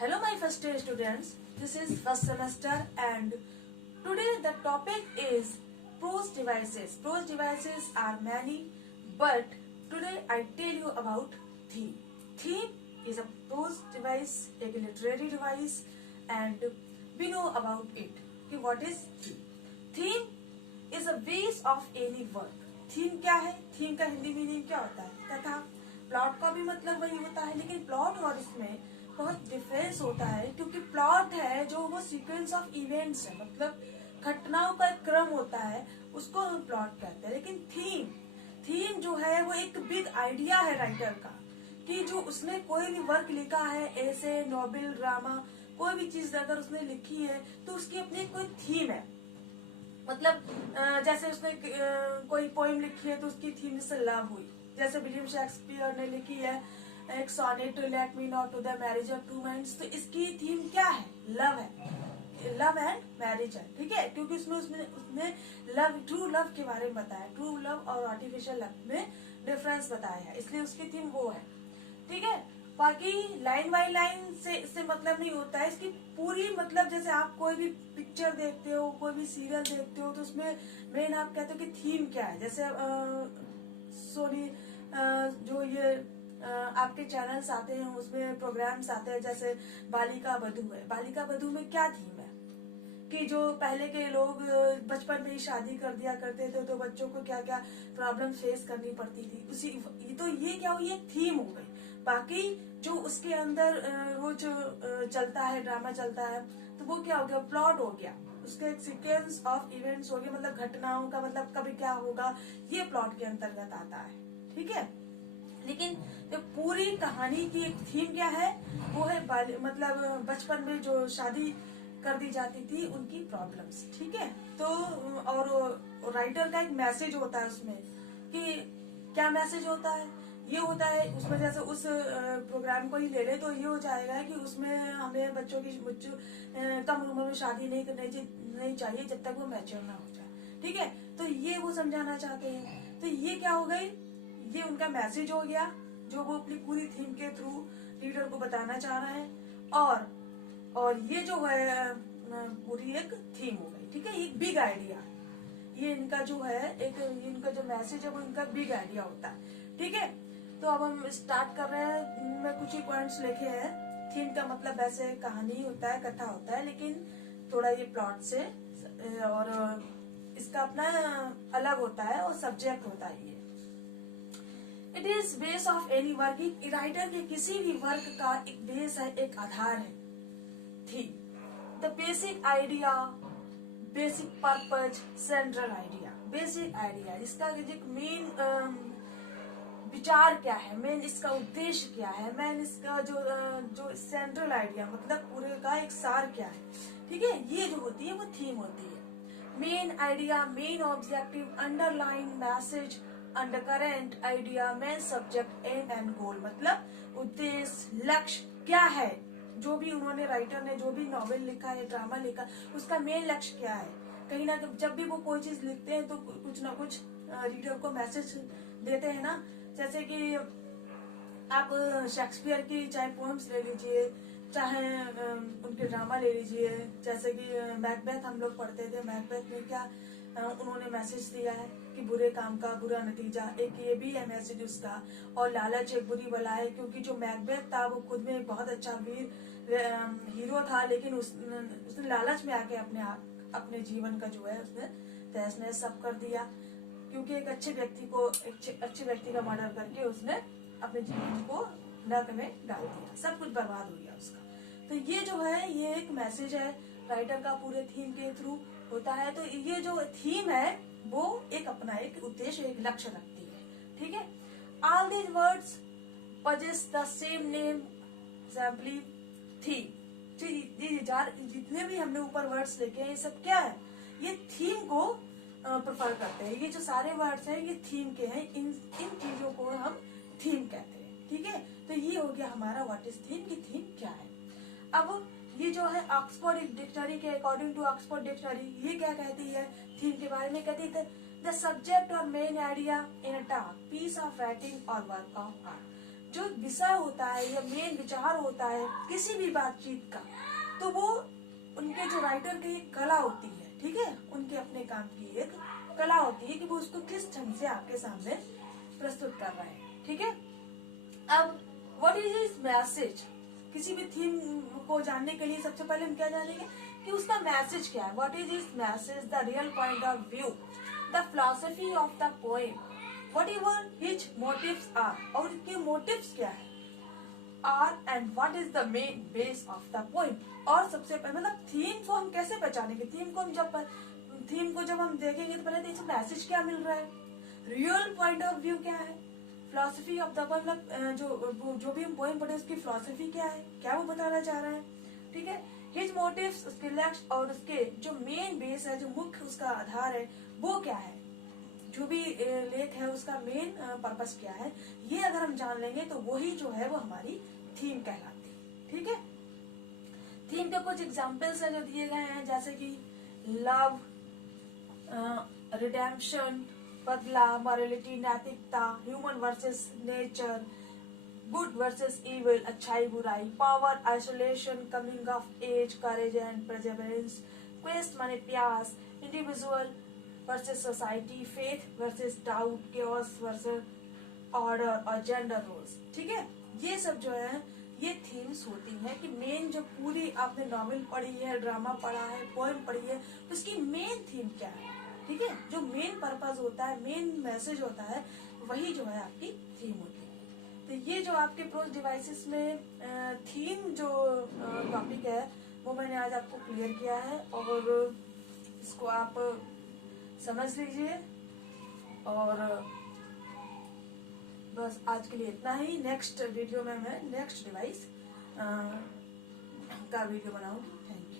Hello my first year students, this is first semester and today the topic is prose devices. Prose devices are many but today I tell you about theme. Theme is a prose device, a literary device and we know about it. What is theme? Theme is a base of any work. Theme क्या है? Theme का Hindi meaning क्या होता है? कथा. Plot का भी मतलब वही होता है लेकिन प्लॉट और इसमें बहुत डिफरेंस होता है क्योंकि प्लॉट है जो वो सीक्वेंस ऑफ इवेंट्स है, मतलब घटनाओं का एक क्रम होता है, उसको हम प्लॉट कहते हैं. लेकिन थीम जो है वो एक बिग आइडिया है राइटर का कि जो उसने कोई भी वर्क लिखा है, ऐसे नॉवेल, ड्रामा, कोई भी चीज अगर उसने लिखी है तो उसकी अपनी कोई थीम है. मतलब जैसे उसने कोई पोइम लिखी है तो उसकी थीम से लव हुई. जैसे विलियम शेक्सपियर ने लिखी है एक sonnet let me not to the marriage of true minds, तो इसकी थीम क्या है? लव है, लव एंड मैरिज है. ठीक है, क्योंकि उसने लव, ट्रू लव के बारे में बताया, ट्रू लव और आर्टिफिशियल लव में डिफरेंस बताया है, इसलिए उसकी थीम वो है. ठीक है, बाकी लाइन बाई लाइन से इससे मतलब नहीं होता है. इसकी पूरी मतलब जैसे आप कोई भी पिक्चर देखते हो, कोई भी सीरियल देखते हो तो उसमें मेन आप कहते हो कि थीम क्या है. जैसे सोनी जो ये आपके चैनल्स आते हैं उसमें प्रोग्राम्स आते हैं, जैसे बालिका वधू है. बालिका वधू में क्या थीम है कि जो पहले के लोग बचपन में ही शादी कर दिया करते थे तो बच्चों को क्या क्या प्रॉब्लम फेस करनी पड़ती थी. उसी तो ये क्या हुई, ये थीम हो गई. बाकी जो उसके अंदर वो जो चलता है, ड्रामा चलता है, तो वो क्या हो गया? प्लॉट हो गया. उसका एक सीक्वेंस ऑफ इवेंट्स हो गया, मतलब घटनाओं का, मतलब कभी क्या होगा, ये प्लॉट के अंतर्गत आता है. ठीक है, लेकिन जो पूरी कहानी की एक थीम क्या है, वो है मतलब बचपन में जो शादी कर दी जाती थी उनकी प्रॉब्लम्स. ठीक है, तो और राइटर का एक मैसेज होता है उसमें कि क्या मैसेज होता है? ये होता है उसमें, जैसे उस प्रोग्राम को ही ले ले तो ये हो जाएगा कि उसमें हमें बच्चों कम उम्र में शादी नहीं चाहिए जब तक वो मैच्योर ना हो जाए. ठीक है, तो ये वो समझाना चाहते हैं. तो ये क्या हो गई, ये उनका मैसेज हो गया जो वो अपनी पूरी थीम के थ्रू रीडर को बताना चाह रहे हैं. और ये जो है पूरी एक थीम हो गई. ठीक है, एक बिग आइडिया, ये इनका जो है एक इनका जो मैसेज है वो इनका बिग आइडिया होता है. ठीक है, तो अब हम स्टार्ट कर रहे हैं. मैं कुछ ही पॉइंट्स लिखे हैं. थीम का मतलब वैसे कहानी होता है, कथा होता है, लेकिन थोड़ा ये प्लॉट से और इसका अपना अलग होता है और सब्जेक्ट होता है. ये it is base of any work. Writer के किसी भी वर्क का एक बेस है, एक आधार है theme. The basic idea, basic purpose, central idea. Basic idea, इसका मेन विचार क्या है, मेन इसका उद्देश्य क्या है, मेन इसका जो सेंट्रल आइडिया मतलब पूरे का एक सार क्या है. ठीक है, ये जो होती है वो थीम होती है. Main idea, main objective, underline message, undercurrent idea, main subject, aim and goal. मतलब उद्देश्य, लक्ष्य क्या है. जो भी उन्होंने राइटर ने जो भी नॉवेल लिखा है, ड्रामा लिखा, उसका मेन लक्ष्य क्या है. कहीं ना जब भी वो कोई चीज लिखते हैं तो कुछ ना कुछ रीडर को मैसेज देते हैं ना. जैसे कि आप शेक्सपियर की चाहे पोएम्स ले लीजिए, चाहे उनके ड्रामा ले लीजिए. जैसे कि मैकबेथ हम लोग पढ़ते थे. मैकबेथ में क्या उन्होंने मैसेज दिया है कि बुरे काम का बुरा नतीजा, एक ये भी है मैसेज उसका. और लालच एक बुरी बला है, क्योंकि जो मैकबेथ था वो खुद में एक बहुत अच्छा वीर हीरो था, लेकिन उसने लालच में आके अपने जीवन का जो है उसने तहस नहस सब कर दिया, क्योंकि एक अच्छे व्यक्ति का मर्डर करके उसने अपने जीवन को नर्क में डाल दिया, सब कुछ बर्बाद हो गया उसका. तो ये जो है ये एक मैसेज है राइटर का पूरे थीम के थ्रू होता है. तो ये जो थीम है वो एक अपना एक उद्देश्य, एक लक्ष्य रखती है. ठीक है, all these words possess the same name, simply theme. जितने भी हमने ऊपर वर्ड्स लिखे हैं ये सब क्या है, ये थीम को प्रेफर करते हैं. ये जो सारे वर्ड्स हैं ये थीम के हैं. इन चीजों को हम थीम कहते हैं. ठीक है, तो ये हो गया हमारा व्हाट इज थीम, की थीम क्या है. अब ये जो है ऑक्सफोर्ड डिक्शनरी के अकॉर्डिंग टू ऑक्सफोर्ड डिक्शनरी ये क्या कहती है थीम के बारे में, कहती है द सब्जेक्ट और main idea in a talk, piece of writing और वर्क ऑफ आर्ट. जो विषय होता है या मेन विचार होता है किसी भी बातचीत का, तो वो उनके जो राइटर की एक कला होती है, ठीक है, उनके अपने काम की एक कला होती है कि वो उसको किस ढंग से आपके सामने प्रस्तुत कर रहे हैं, ठीक है। अब व्हाट इज हिज मैसेज, किसी भी थीम को जानने के लिए सबसे पहले हम क्या जानेंगे कि उसका मैसेज क्या है। What is his message, the real point of view, the philosophy of the poem, whatever his motives are, और उनके मोटिव्स क्या है, are and what is the main base of the poem. और सबसे पहले मतलब थीम को हम कैसे पहचानेंगे, थीम को जब हम देखेंगे तो पहले तो मैसेज क्या मिल रहा है, रियल पॉइंट ऑफ व्यू क्या है, फिलोसफी ऑफ द पोएम, मतलब जो भी हम पोएम पढ़े उसकी फिलोसफी क्या है, क्या वो बताना चाह रहा है, ठीक है। हिज मोटिव्स, उसके लक्ष्य, और उसके जो मेन बेस है, जो मुख्य उसका आधार है वो क्या है, जो भी लेख है उसका मेन पर्पस क्या है, ये अगर हम जान लेंगे तो वही जो है वो हमारी थीम कहलाती है, ठीक है। थीम के कुछ एग्जाम्पल्स है जो दिए गए हैं, जैसे कि लव, रिडेम्पशन, बदला, मॉरलिटी, नैतिकता, human versus nature, good versus evil, अच्छाई बुराई, power, isolation, coming of age, courage and perseverance, quest माने प्यास, individual versus society, faith versus doubt, chaos versus order और जेंडर रोल्स, ठीक है। ये सब जो है ये थीम्स होती हैं कि मेन जो पूरी आपने नॉवेल पढ़ी है, ड्रामा पढ़ा है, पोएम पढ़ी है, उसकी मेन थीम क्या है, ठीक है। जो मेन पर्पस होता है, मेन मैसेज होता है, वही जो है आपकी थीम होती है। तो ये जो आपके प्रोज डिवाइसेस में थीम जो टॉपिक है वो मैंने आज आपको क्लियर किया है, और इसको आप समझ लीजिए। और बस आज के लिए इतना ही। नेक्स्ट वीडियो में मैं नेक्स्ट डिवाइस का वीडियो बनाऊंगी। Thank you.